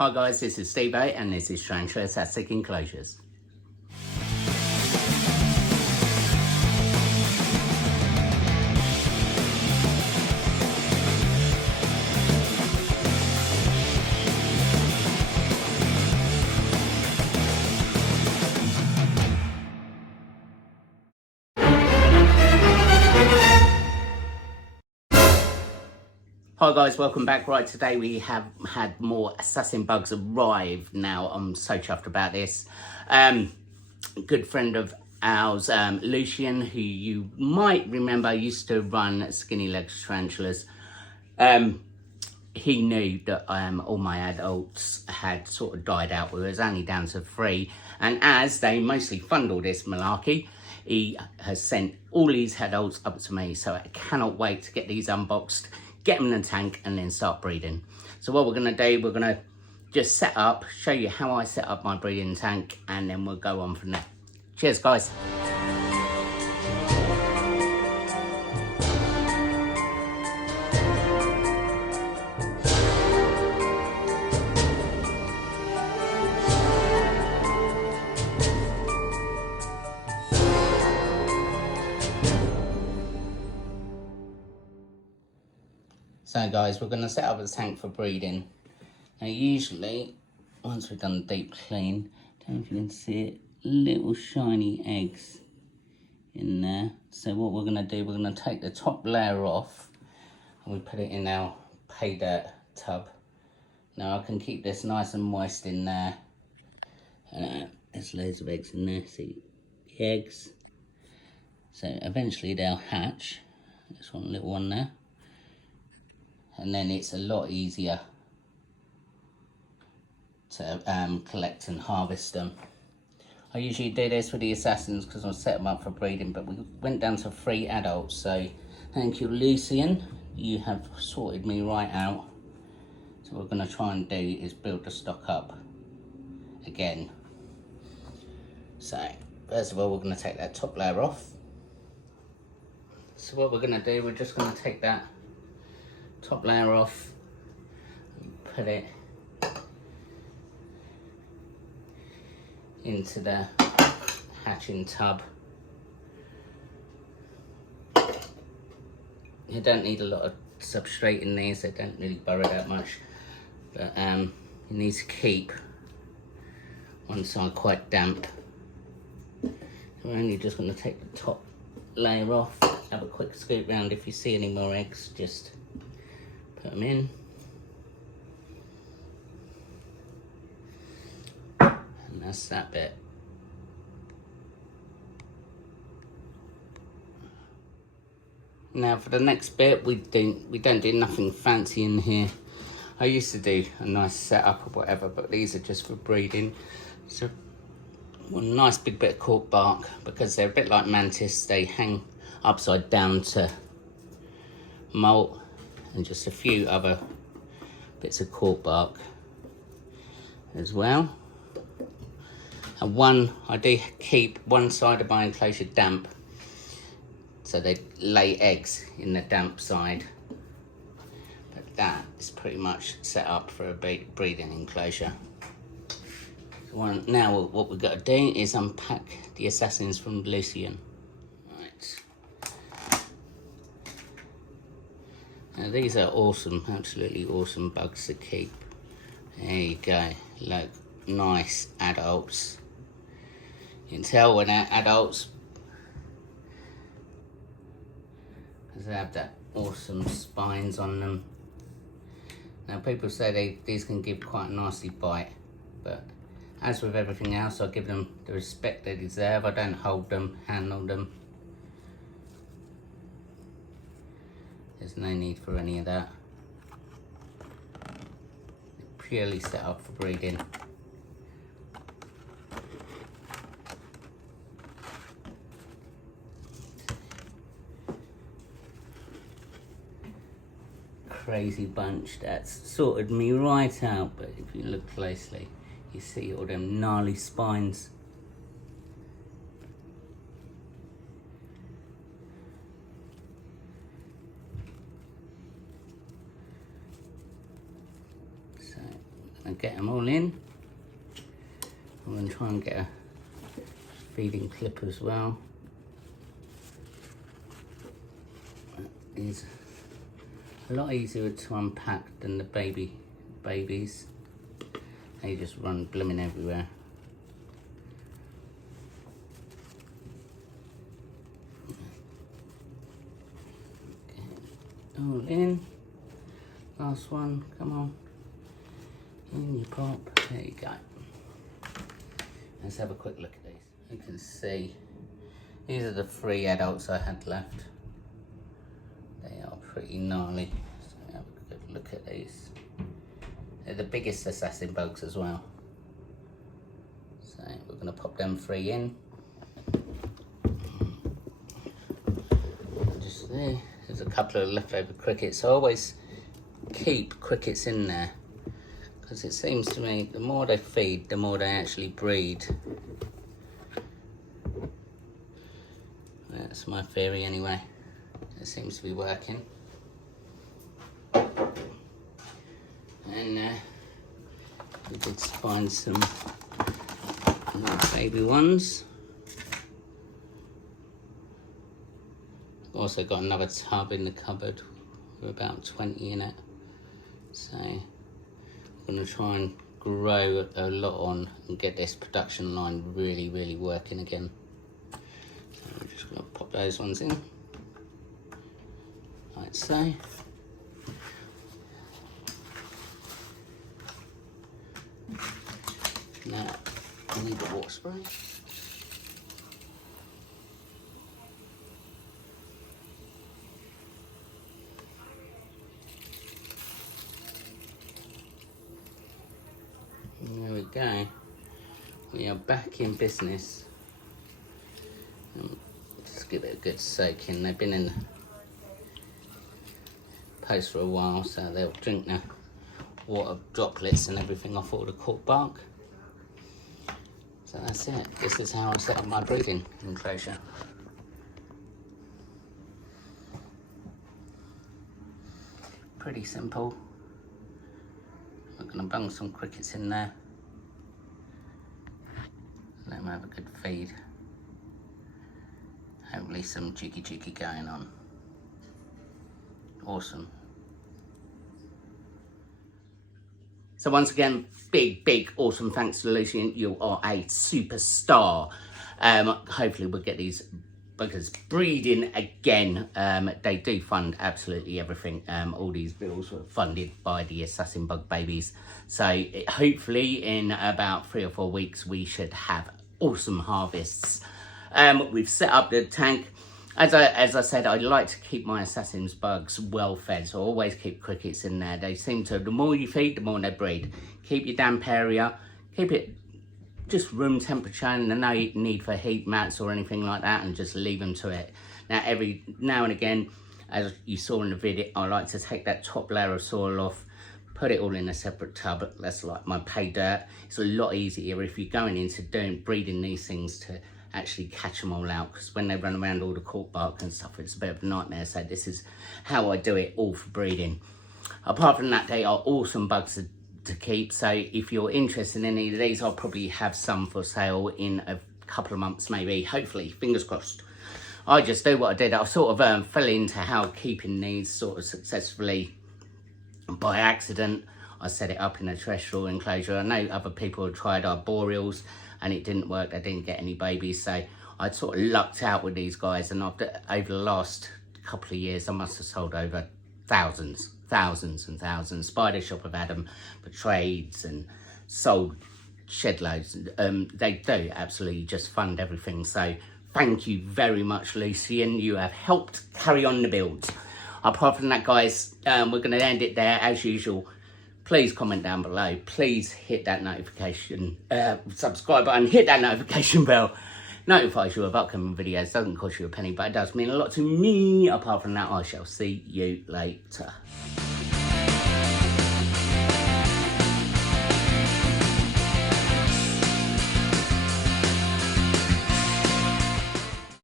Hi guys, this is Steve and this is Tarantula Static Enclosures. Hi guys, welcome back. Right, today we have had more assassin bugs arrive. Now I'm so chuffed about this. Good friend of ours, Lucian, who you might remember used to run Skinny Legs Tarantulas. He knew that all my adults had sort of died out. We was only down to 3, and as they mostly fund all this malarkey, he has sent all these adults up to me, so I cannot wait to get these unboxed, get them in the tank, and then start breeding. So what we're going to do, we're going to just set up, show you how I set up my breeding tank, and then we'll go on from there. Cheers guys. So guys, we're going to set up a tank for breeding. Now usually, once we've done the deep clean, I don't know if you can see it, little shiny eggs in there. So what we're going to do, we're going to take the top layer off and we put it in our pay dirt tub. Now I can keep this nice and moist in there. And there's loads of eggs in there, see the eggs. So eventually they'll hatch. There's one little one there. And then it's a lot easier to collect and harvest them. I usually do this with the assassins because I set them up for breeding, but we went down to 3 adults, so thank you Lucian, you have sorted me right out. So what we're going to try and do is build the stock up again. So first of all, we're going to take that top layer off. So what we're going to do, we're just going to take that top layer off and put it into the hatching tub. You don't need a lot of substrate in these, they don't really burrow that much, but you need to keep one side quite damp. So we're only just going to take the top layer off, have a quick scoop round. If you see any more eggs, just put them in. And that's that bit. Now for the next bit, we don't do nothing fancy in here. I used to do a nice setup or whatever, but these are just for breeding. So one nice big bit of cork bark, because they're a bit like mantis, they hang upside down to molt, and just a few other bits of cork bark as well. And I do keep one side of my enclosure damp, so they lay eggs in the damp side. But that is pretty much set up for a breeding enclosure. So now what we've got to do is unpack the assassins from Lucian. Now these are awesome, absolutely awesome bugs to keep. There you go, look, nice adults. You can tell when they're adults because they have that awesome spines on them. Now people say these can give quite a nasty bite, but as with everything else, I give them the respect they deserve. I don't hold them, handle them. There's no need for any of that. They're purely set up for breeding. Crazy bunch, that's sorted me right out, but if you look closely, you see all them gnarly spines. And get them all in. I'm going to try and get a feeding clip as well. It's a lot easier to unpack than the babies. They just run blooming everywhere. Okay. All in. Last one, come on. In you pop. There you go. Let's have a quick look at these. You can see these are the 3 adults I had left. They are pretty gnarly. So have a good look at these. They're the biggest assassin bugs as well. So we're going to pop them 3 in. Just there. There's a couple of leftover crickets. I always keep crickets in there because it seems to me the more they feed, the more they actually breed. That's my theory anyway. It seems to be working. And we did find some baby ones. Also got another tub in the cupboard with about 20 in it. So I'm going to try and grow a lot on and get this production line really working again. So I'm just going to pop those ones in, like so. Now I need the water spray. There we go. We are back in business. Just give it a good soak in. They've been in the post for a while, so they'll drink the water droplets and everything off all the cork bark. So that's it. This is how I set up my breeding enclosure. Pretty simple. We're going to bung some crickets in there. Let them have a good feed. Hopefully some cheeky going on. Awesome. So once again, big, awesome thanks to Lucian. You are a superstar. Hopefully we'll get these buggers breeding again. They do fund absolutely everything. All these bills were funded by the assassin bug babies. So hopefully in about 3 or 4 weeks, we should have awesome harvests. We've set up the tank. As I said, I like to keep my assassin's bugs well fed, so I always keep crickets in there. They seem to, the more you feed, the more they breed. Keep your damp area, keep it just room temperature, and no need for heat mats or anything like that, and just leave them to it. Now, every now and again, as you saw in the video, I like to take that top layer of soil off, put it all in a separate tub. That's like my pay dirt. It's a lot easier if you're going into breeding these things to actually catch them all out, because when they run around all the cork bark and stuff, it's a bit of a nightmare. So this is how I do it all for breeding. Apart from that, they are awesome bugs to keep. So if you're interested in any of these, I'll probably have some for sale in a couple of months, maybe, hopefully, fingers crossed. I just do what I did. I sort of fell into how keeping these sort of successfully by accident. I set it up in a terrestrial enclosure. I know other people have tried arboreals and it didn't work. They didn't get any babies. So I sort of lucked out with these guys, and over the last couple of years, I must have sold over thousands and thousands. Spidershop have had them for trades and sold shed loads. They do absolutely just fund everything. So thank you very much, Lucian. You have helped carry on the builds. Apart from that, guys, we're going to end it there as usual. Please comment down below. Please hit that notification, subscribe button, hit that notification bell. Notifies you of upcoming videos. Doesn't cost you a penny, but it does mean a lot to me. Apart from that, I shall see you later.